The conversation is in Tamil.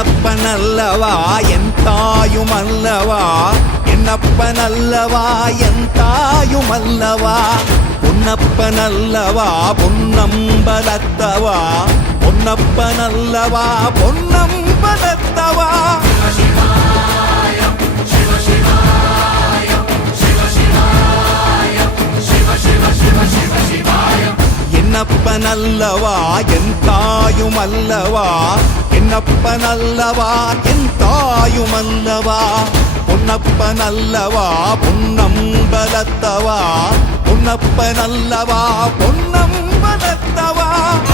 என்னப்பனல்லவா என் தாயுமல்லவா என்னப்பனல்லவா என் தாயுமல்லவா பொன்னப்பனல்லவா பொன்னம்பலத்தவா பொன்னப்பனல்லவா பொன்னம்பலத்தவா என்னப்பனல்லவா என் தாயுமல்லவா என்னப்பனல்லவா என் தாயுமல்லவா பொன்னப்பனல்லவா பொன்னம்பலத்தவா பொன்னப்பனல்லவா பொன்னம்பலத்தவா